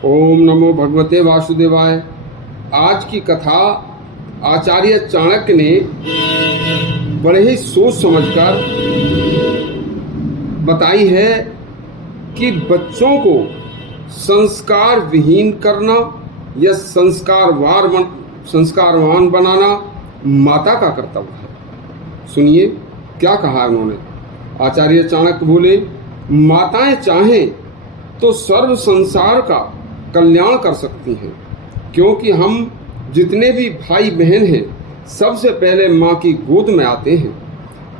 ओम नमो भगवते वासुदेवाय। आज की कथा आचार्य चाणक्य ने बड़े ही सोच समझकर बताई है कि बच्चों को संस्कार विहीन करना या संस्कारवान बनाना माता का कर्तव्य है। सुनिए क्या कहा उन्होंने। आचार्य चाणक्य बोले, माताएं चाहें तो सर्व संसार का कल्याण कर सकती हैं, क्योंकि हम जितने भी भाई बहन हैं सबसे पहले माँ की गोद में आते हैं,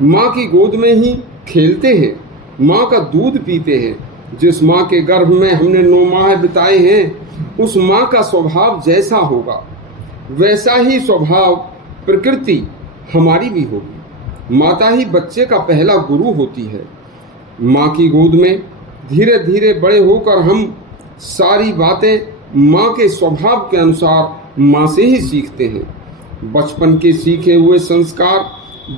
माँ की गोद में ही खेलते हैं, माँ का दूध पीते हैं। जिस माँ के गर्भ में हमने 9 माह बिताए हैं, उस माँ का स्वभाव जैसा होगा वैसा ही स्वभाव प्रकृति हमारी भी होगी। माता ही बच्चे का पहला गुरु होती है। माँ की गोद में धीरे धीरे बड़े होकर हम सारी बातें माँ के स्वभाव के अनुसार माँ से ही सीखते हैं। बचपन के सीखे हुए संस्कार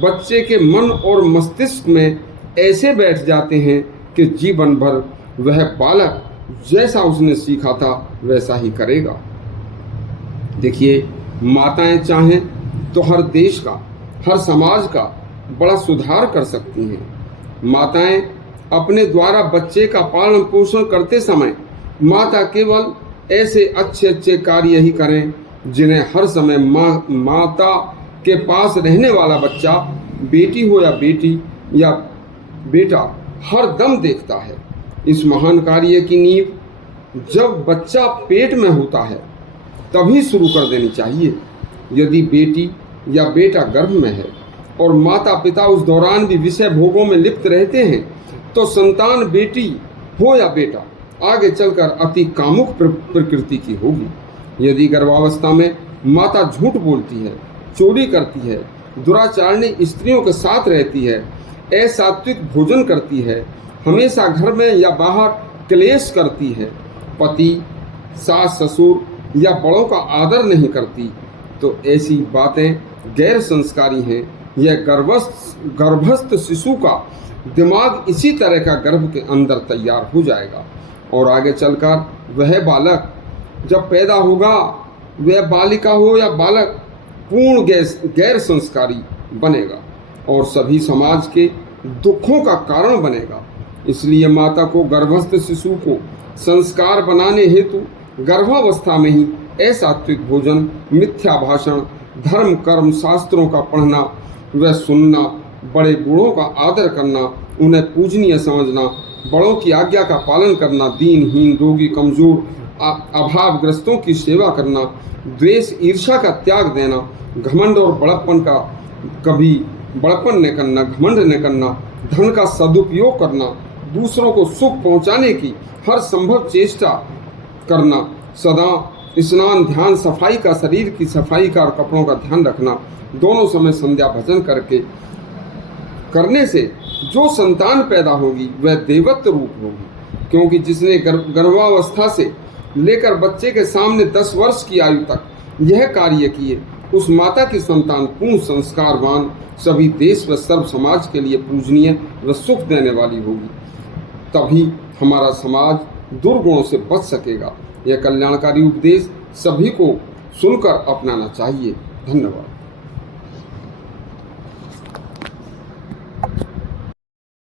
बच्चे के मन और मस्तिष्क में ऐसे बैठ जाते हैं कि जीवन भर वह बालक जैसा उसने सीखा था वैसा ही करेगा। देखिए, माताएं चाहें तो हर देश का, हर समाज का बड़ा सुधार कर सकती हैं। माताएं अपने द्वारा बच्चे का पालन पोषण करते समय माता केवल ऐसे अच्छे अच्छे कार्य ही करें जिन्हें हर समय माता के पास रहने वाला बच्चा, बेटी हो या बेटी या बेटा, हर दम देखता है। इस महान कार्य की नींव जब बच्चा पेट में होता है तभी शुरू कर देनी चाहिए। यदि बेटी या बेटा गर्भ में है और माता पिता उस दौरान भी विषय भोगों में लिप्त रहते हैं तो संतान बेटी हो या बेटा आगे चलकर अति कामुक प्रकृति की होगी। यदि गर्भावस्था में माता झूठ बोलती है, चोरी करती है, दुराचारणी स्त्रियों के साथ रहती है, असात्विक भोजन करती है, हमेशा घर में या बाहर क्लेश करती है, पति, सास ससुर या बड़ों का आदर नहीं करती, तो ऐसी बातें गैर संस्कारी हैं। यह गर्भस्थ शिशु का दिमाग इसी तरह का गर्भ के अंदर तैयार हो जाएगा और आगे चलकर वह बालक जब पैदा होगा, वह बालिका हो या बालक, पूर्ण गैर संस्कारी बनेगा और सभी समाज के दुखों का कारण बनेगा। इसलिए माता को गर्भस्थ शिशु को संस्कार बनाने हेतु गर्भावस्था में ही असात्विक भोजन, मिथ्या भाषण, धर्म कर्म शास्त्रों का पढ़ना व सुनना, बड़े बूढ़ों का आदर करना, उन्हें पूजनीय समझना, बड़ों की आज्ञा का पालन करना, दीनहीन, रोगी, कमजोर, अभावग्रस्तों की सेवा करना, द्वेष ईर्ष्या का त्याग देना, घमंड और बड़प्पन का कभी बड़प्पन न करना, घमंड न करना, धन का सदुपयोग करना, दूसरों को सुख पहुंचाने की हर संभव चेष्टा करना, सदा स्नान, ध्यान, सफाई का, शरीर की सफाई का और कपड़ों का ध्यान रखना, दोनों समय संध्या भजन करने से जो संतान पैदा होगी वह देवत्व रूप होगी। क्योंकि जिसने गर्भावस्था से लेकर बच्चे के सामने 10 वर्ष की आयु तक यह कार्य किए, उस माता की संतान पूर्ण संस्कारवान, सभी देश व सर्व समाज के लिए पूजनीय व सुख देने वाली होगी। तभी हमारा समाज दुर्गुणों से बच सकेगा। यह कल्याणकारी उपदेश सभी को सुनकर अपनाना चाहिए। धन्यवाद।